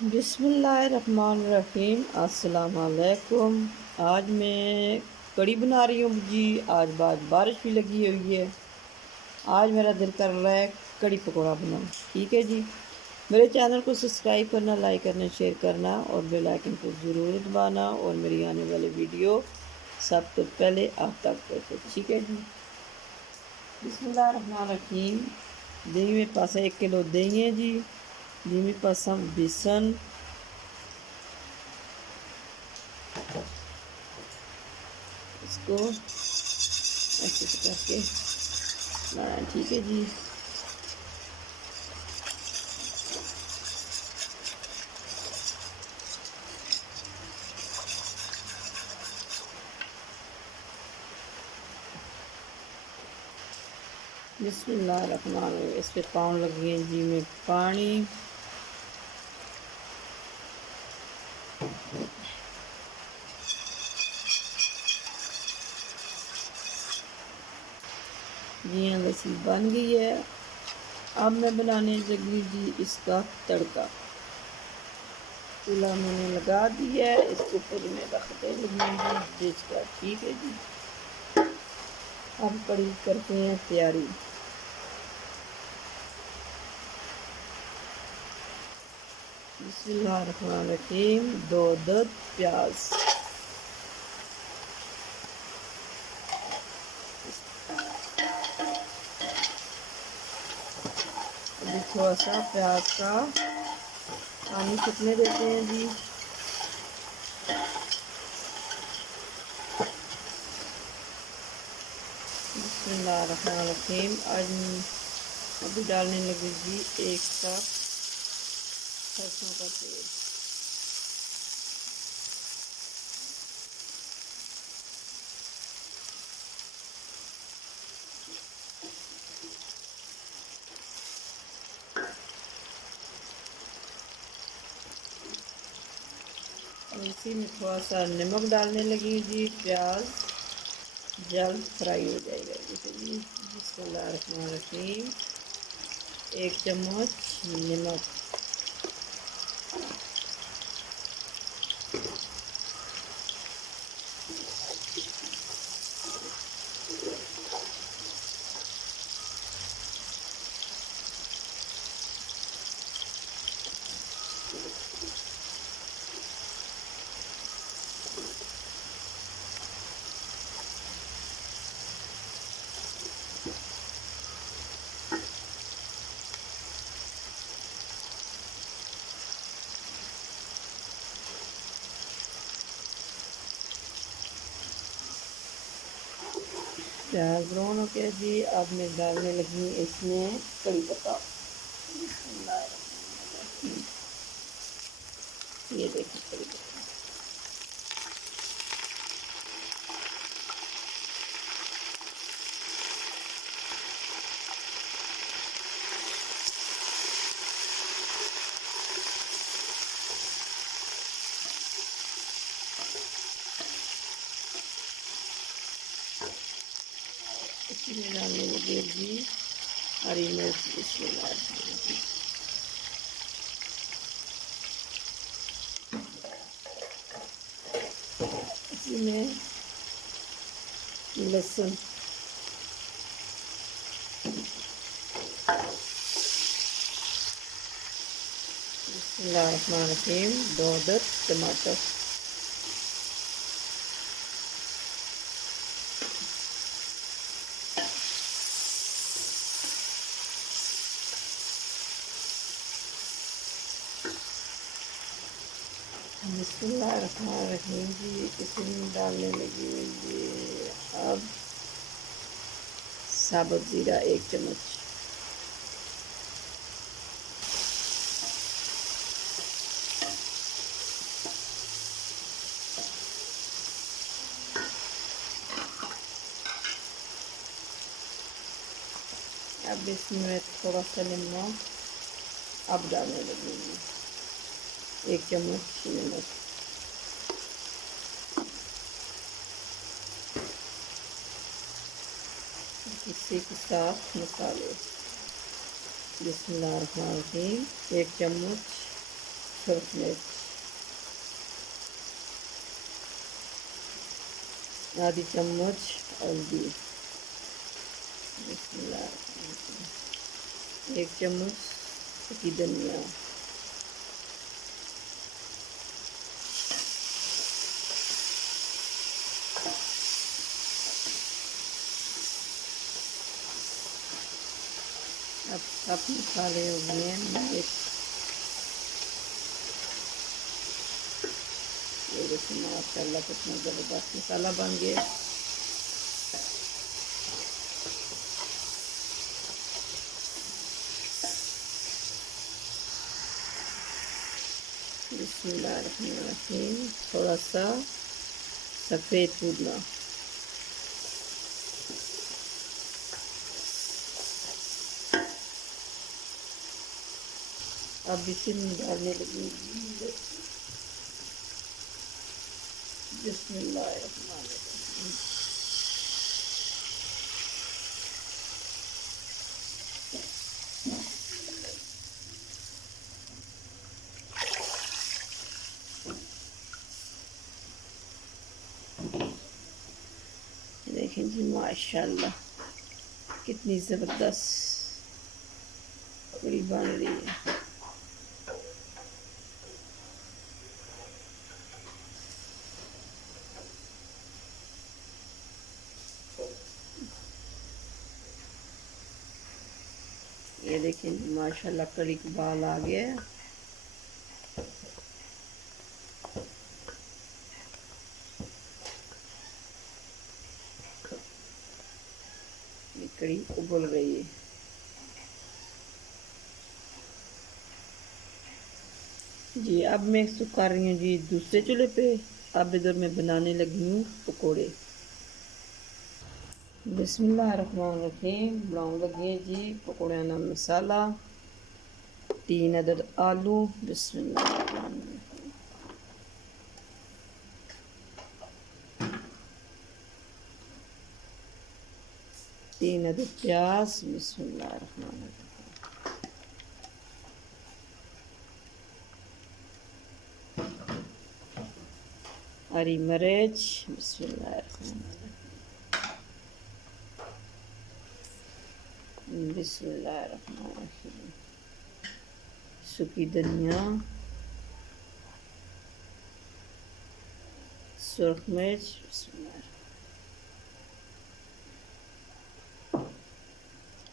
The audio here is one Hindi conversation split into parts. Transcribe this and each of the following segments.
बिस्मिल्लाहिर्रहमानिर्रहीम अस्सलाम वालेकुम। आज मैं कड़ी बना रही हूँ जी। आज बारिश भी लगी हुई है। आज मेरा दिल कर रहा है कड़ी पकौड़ा बनाऊँ। ठीक है जी। मेरे चैनल को सब्सक्राइब करना, लाइक करना, शेयर करना और बेल आइकन को ज़रूर दबाना और मेरी आने वाली वीडियो सबसे पहले आप तक पहुँचे। ठीक है जी। बिस्मिल्लाहिर्रहमानिर्रहीम। दही मेरे पास 1 किलो दही है जी। दही मेरे पास बेसन, इसको ऐसे से करके बनाना। ठीक है जी। बिस्मिल्लाहिर्रहमानिर्रहीम। इस पे पाउंड लगी है जी में पानी। जी हाँ, लस्सी बन गई है। अब मैं बनाने लगी जी इसका तड़का। चूल्हा मैंने लगा दिया है, इसके ऊपर मैं रखते लगी जिसका। ठीक है जी। अब कड़ी करते हैं तैयारी। बिस्मिल्लाहिर्रहमानिर्रहीम। 2 अदद प्याज, अभी थोड़ा सा प्याज का पानी कितने देते हैं जी। बिस्मिल्लाहिर्रहमानिर्रहीम। आज अभी डालने लगी जी 1 कप सरसों का तेल। और इसी में थोड़ा सा नमक डालने लगी जी। प्याज जल्द फ्राई हो जाएगा। जैसे जी। बिस्मिल्लाहिर्रहमानिर्रहीम। 1 चम्मच नमक, प्याज ब्राउन हो गया जी। अब मैं डालने लगी इसमें कड़ी पत्ता। ये देखिए कड़ी पत्ता। इसमें डालने लगी जी हरी मिर्च। इसमें इसी में लहसुन, बिस्मिल्लाहिर्रहमानिर्रहीम। 2 अदद टमाटर, बिस्मिल्लाहिर्रहमानिर्रहीम जी। इसमें डालने लगी जी अब साबुत ज़ीरा 1 चम्मच। अब इसमें थोड़ा सा नमक अब डालने लगूँगी। 1 चम्मच नमक। इसी के साथ मसाले। बिस्मिल्लाहिर्रहमानिर्रहीम। 1 चम्मच सुर्ख मिर्च, आधी चम्मच हल्दी, 1 चम्मच सूखी धनिया, अब सब मसाले हो गए हैं मिक्स। ये देखिए माशाल्लाह कितना ज़बरदस्त मसाला बन गया। बिस्मिल्लाहिर्रहमानिर्रहीम। थोड़ा सा सफ़ेद पुदीना, अब इसी में डालने लगी बिस्मिल्लाहिर्रहमानिर्रहीम। देखें जी माशाल्लाह कितनी ज़बरदस्त कड़ी बन रही है। ये देखें जी माशाल्लाह कड़ी का बाल आ गया है। ये कड़ी उबल रही है। जी अब मैं इसको कर रही हूँ जी दूसरे चूल्हे पे। अब इधर मैं बनाने लगी हूँ पकोड़े। बिस्मिल्लाहिर्रहमानिर्रहीम। बनाने लगी है जी पकोड़े का मसाला। 3 अदद आलू, बिस्मिल्लाहिर्रहमानिर्रहीम। 3 अदद प्याज, बिस्मिल्लाहिर्रहमानिर्रहीम। हरी मिर्च, बिस्मिल्लाहिर्रहमानिर्रहीम। बिस्मिल्लाहिर्रहमानिर्रहीम। सूखी धनिया, सुर्ख मिर्च,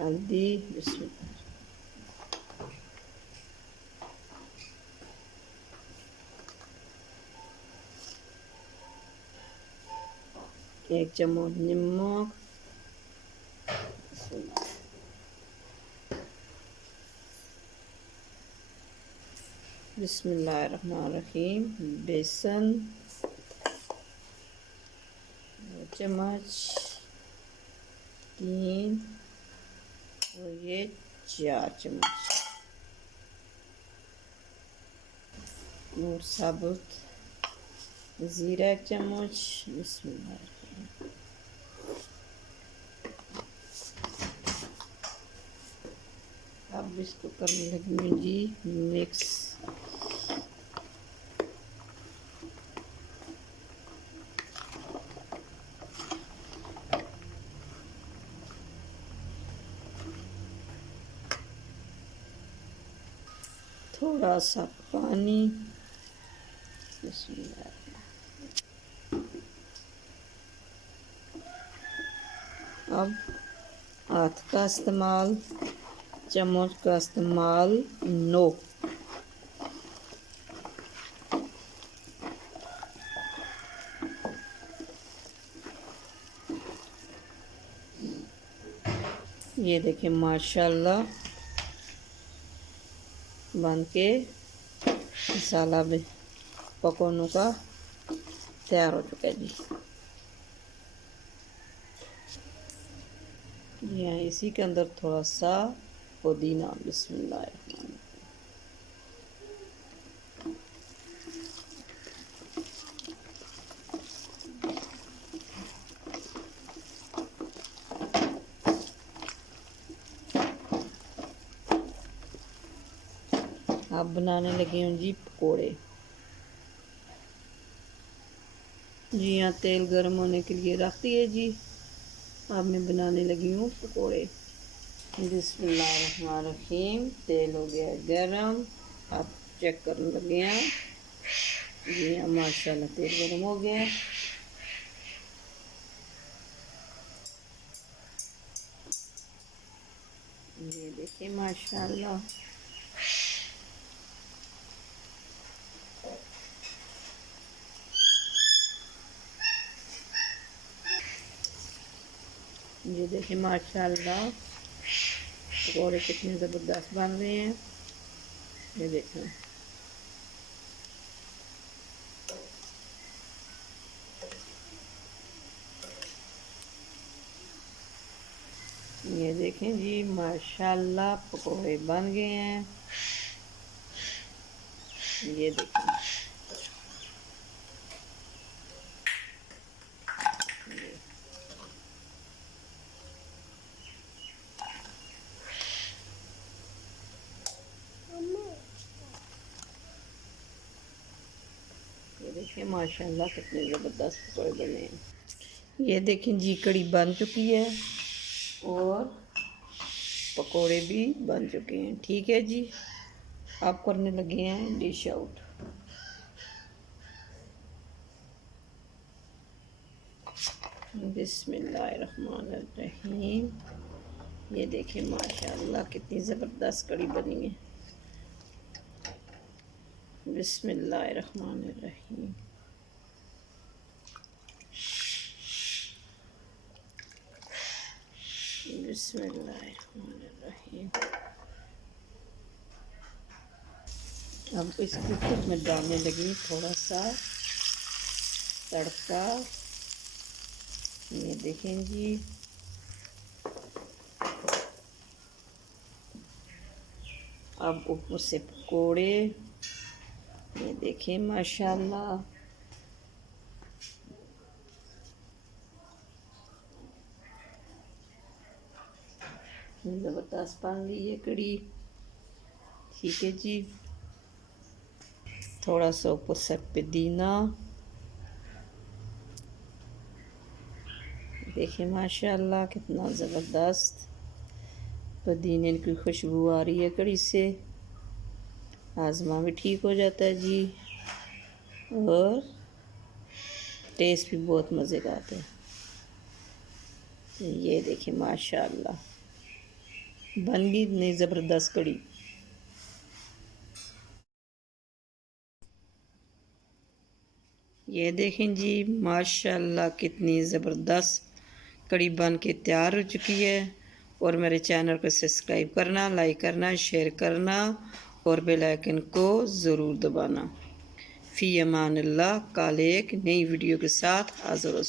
हल्दी, बिस्मिल्लाह। 1 चम्मच नमक, बिस्मिल्लाहिर्रहमानिर्रहीम। बेसन 2 चम्मच, 3 और ये 4 चम्मच। और साबुत ज़ीरा 1 चम्मच, बिस्मिल्लाहिर्रहमानिर्रहीम। अब इसको करने लगी हूँ जी मिक्स। थोड़ा सा पानी, अब हाथ का इस्तेमाल, चम्मच का इस्तेमाल नो। ये देखें माशाल्लाह बन के मसाला भी पकौनों का तैयार हो चुका है जी। यहाँ इसी के अंदर थोड़ा सा पुदीना, बिस्मिल्लाहिर्रहमानिर्रहीम। अब बनाने लगी हूँ जी पकोड़े। जी यहाँ तेल गर्म होने के लिए रख दिए जी। अब मैं बनाने लगी हूँ पकोड़े। बिस्मिल्लाहिर्रहमानिर्रहीम। तेल हो गया गरम। अब चेक करने लगे हैं। जी हाँ माशाल्लाह तेल गर्म हो गया। ये देखिए माशाल्लाह। ये देखिए माशाल्लाह पकौड़े कितने ज़बरदस्त बन रहे हैं। ये देखें। ये देखें जी माशाल्लाह पकौड़े बन गए हैं। ये देखें। ये देखिए माशाल्लाह कितने ज़बरदस्त पकौड़े बने हैं। ये देखें जी कड़ी बन चुकी है और पकोड़े भी बन चुके हैं। ठीक है जी। आप करने लगे हैं डिश आउट। बिस्मिल्लाहिर्रहमानिर्रहीम। ये देखिए माशाल्लाह कितनी ज़बरदस्त कड़ी बनी है। बिस्मिल्लाहिर्रहमानिर्रहीम। बिस्मिल्लाहिर्रहमानिर्रहीम। अब इस कुकर में डालने लगी थोड़ा सा तड़का। ये देखें जी। अब ऊपर से पकोड़े। ये देखें माशाल्लाह। ज़बरदस्त बन रही है कड़ी। ठीक है जी। थोड़ा सा ऊपर से पुदीना। देखिए माशाल्लाह कितना ज़बरदस्त पुदीने की खुशबू आ रही है कड़ी से। हाजमा भी ठीक हो जाता है जी और टेस्ट भी बहुत मज़े का आता है। ये देखिए माशाल्लाह बन गई इतनी ज़बरदस्त कड़ी। ये देखें जी माशाल्लाह कितनी ज़बरदस्त कड़ी बन के तैयार हो चुकी है। और मेरे चैनल को सब्सक्राइब करना, लाइक करना, शेयर करना और बेल आइकन को ज़रूर दबाना। फ़ी अमान अल्लाह। कल एक नई वीडियो के साथ हाज़िर हो।